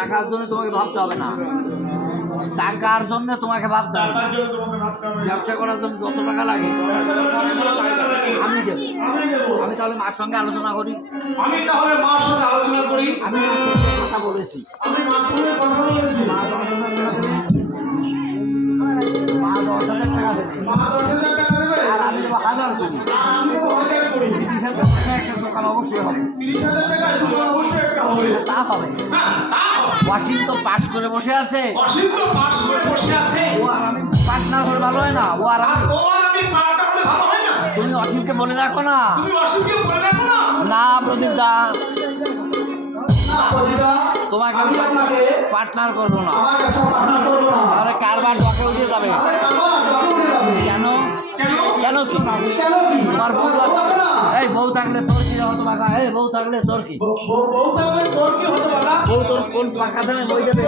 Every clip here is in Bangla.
টাকার জন্য তোমাকে ভাবতে হবে না। টাকার জন্য তোমাকে ভাবতে হবে। টাকার জন্য তোমাকে ভাবতে ব্যবসা করার জন্য যত টাকা লাগে আমি দেবো। আমি তাহলে মার সঙ্গে আলোচনা করি। আমি তাহলে মার সাথে আলোচনা করি। আমি মার সঙ্গে কথা বলেছি। আমি মার সঙ্গে কথা বলেছি। মা দশ হাজার টাকা দেবে। মা দশ হাজার টাকা দেবে। টাকা আর আমি দেবো হাজার দেবো করি অবশ্যই হবে তা হবে। ওয়াসিম তো পাস করে বসে আছে পাস করে ভালো হয় না ও আর ভালো তুমি অসীমকে বলে রাখো না। না, প্রদীপ দা। তোমাকে আমি আপনাকে পার্টনার করব না। তাহলে কারবার ডকে উঠে যাবে। কেন? কেন কেন কি? তোমার না এই বউ থাকলে তোর কি হতো বাবা এই বউ থাকলে তোর কি? বউ বউ তোর কি হতো বউ তোর কোন দেবে বই দেবে?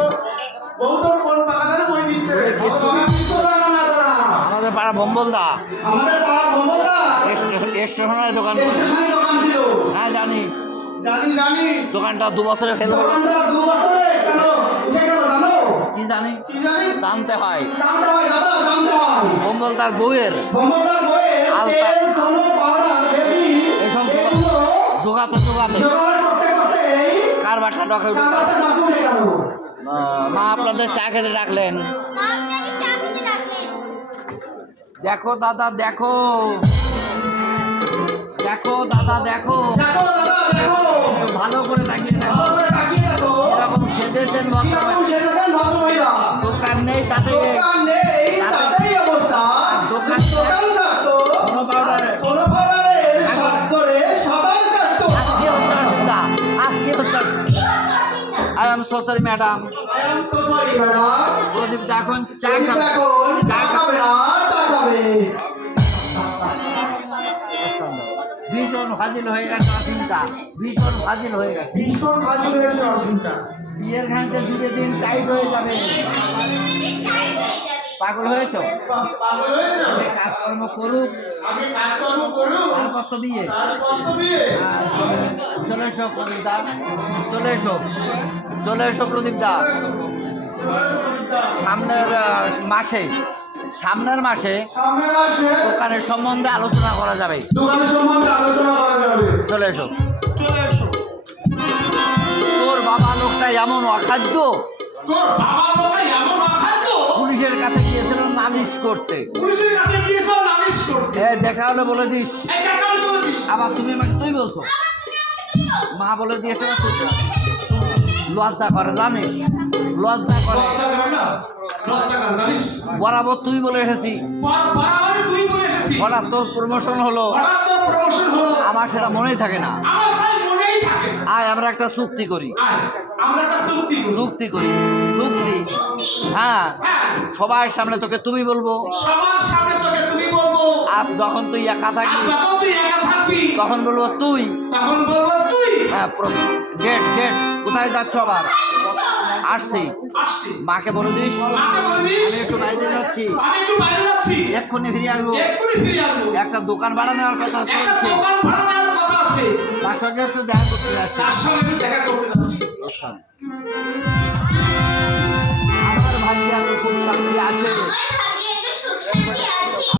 বউ তোর কোন পাকাদারে বই দিচ্ছে। আমাদের পাড়া ভম্বল দা আমাদের পাড়া স্টেশনারি দোকান। দোকান ছিল। হ্যাঁ জানি। জানি জানি। দোকানটা দু বছরে ফেল দোকানটা দু বছরে কেন? জানো? কি জানি? কি জানি? জানতে হয়। জানতে হয় দাদা জানতে হয়। বউয়ের। বইয়ে আলতা। জোগাতে জোগাতে জোগাড় করতে করতে এই কারবারটা ডকে উঠে গেল। কারবারটা ডাকে উঠে গেল। আহ, মা আপনাদের চা খেতে ডাকলেন। দেখো দাদা দেখো। দেখো দাদা দেখো। দেখো দাদা দেখো। ভালো করে তাকিয়ে দেখো। এরকম সেজেছেন ভক্ত দোকান নেই তাতে। So sorry madam I am so sorry, madam. Pradeep দা এখন চা খাবে। ভীষণ ফাজিল হয়ে গেছে অসীমটা ভীষণ ফাজিল হয়ে গেছে। ভীষণ ফাজিল হয়ে গেছে অসীমটা বিয়ের ঘাটে ধীরে দিন হয়ে টাইট হয়ে যাবে। পাগল হয়েছ? আগে কাজকর্ম করুক। কাজকর্ম বিয়ে বিয়ে আর চলে- চলে এসো প্রদীপ দা। চলে এসো। চলে এসো প্রদীপ দা। সামনের মাসে সামনের মাসে সামনের মাসে দোকানের সম্বন্ধে আলোচনা করা যাবে। দোকানের সম্বন্ধে আলোচনা করা যাবে। চলে এসো। চলে এসো। তোর বাবা লোকটা এমন অখাদ্য তোর বাবা বাবা এমন অখাদ্য পুলিশের কাছে গিয়েছিল নালিশ করতে। পুলিশের কাছে গিয়েছো নালিশ করতে। এ দেখা হলে বলে দিস। বলে আবার তুমি আমাকে তুই বলছো? মা বলে দিয়েছে না তুই লজ্জা করে জানিস? লজ্জা করে। বরাবর তুই বলে এসেছি। বার- বারবার তুই বলে এসেছিস হঠাৎ তোর প্রমোশন হলো। আমার সেটা মনেই থাকে না। আমার মনেই থাকে না। আয় আমরা একটা চুক্তি করি। চুক্তি করি চুক্তি। হ্যাঁ সবার সামনে তোকে তুমি বলব। সবার সামনে তোকে তুমি বলব। আর যখন তুই একা থাকবি যখন তুই একা থাকবি তখন বলব তুই। তখন বলব তুই। হ্যাঁ গেট গেট কোথায় যাচ্ছ আবার? আসছি। মাকে বলে দিস। আমি একটু বাইরে যাচ্ছি। আমি একটু বাইরে যাচ্ছি। এক্ষুনি ফিরে আসব। এক্ষুনি ফিরে আসব। একটা দোকান ভাড়া নেওয়ার কথা একটা দোকান ভাড়া নেওয়ার কথা আছে। তার সঙ্গে একটু দেখা করতে যাচ্ছি। তার সঙ্গে একটু দেখা করতে যাচ্ছি। আমার ভাগ্যে এত সুখ আছে।